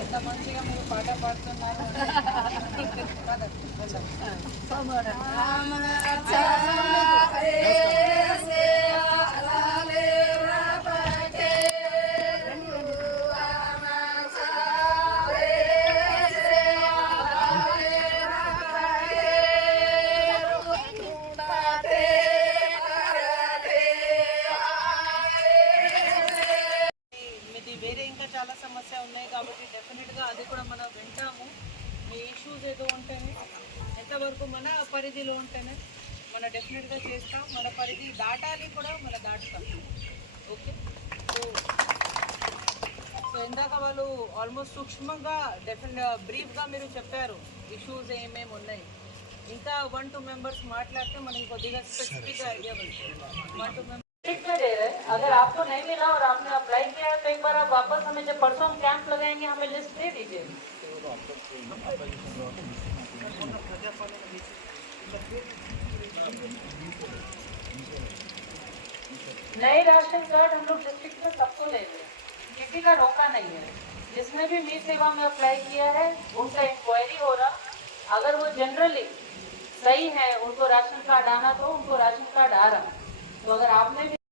ఎంత మంచిగా మీరు పాట పాడుతున్నారు. మీది వేరే ఇంకా చాలా సమస్య ఉన్నాయి కాబట్టి డెఫినెట్గా అది కూడా మనం వింటాము. మీ ఇష్యూస్ ఏదో ఉంటేనే ఎంతవరకు మన పరిధిలో ఉంటేనే మనం డెఫినెట్గా చేస్తాం. మన పరిధి దాటాలి కూడా మనం దాటుతాం. ఓకే. సో ఇందాక వాళ్ళు ఆల్మోస్ట్ సూక్ష్మంగా బ్రీఫ్గా మీరు చెప్పారు ఇష్యూస్ ఏమేమి ఉన్నాయి. ఇంకా 1-2 మెంబర్స్ మాట్లాడితే మనకి కొద్దిగా స్పెసిఫిక్గా ఐడియా పడుతుంది. 1-2 మెంబర్స్ दे रहे। अगर आपको नहीं मिला और आपने अप्लाई किया है तो एक बार आप वापस हमें जब परसों हम कैंप लगाएंगे हमें लिस्ट दे दीजिए। नए राशन कार्ड हम लोग डिस्ट्रिक्ट में सबको देंगे, किसी का रोका नहीं है। जिसने भी मी सेवा में अप्लाई किया है उनका इंक्वायरी हो रहा, अगर वो जनरली सही है उनको राशन कार्ड आना तो उनको राशन कार्ड आ रहा। तो अगर आपने भी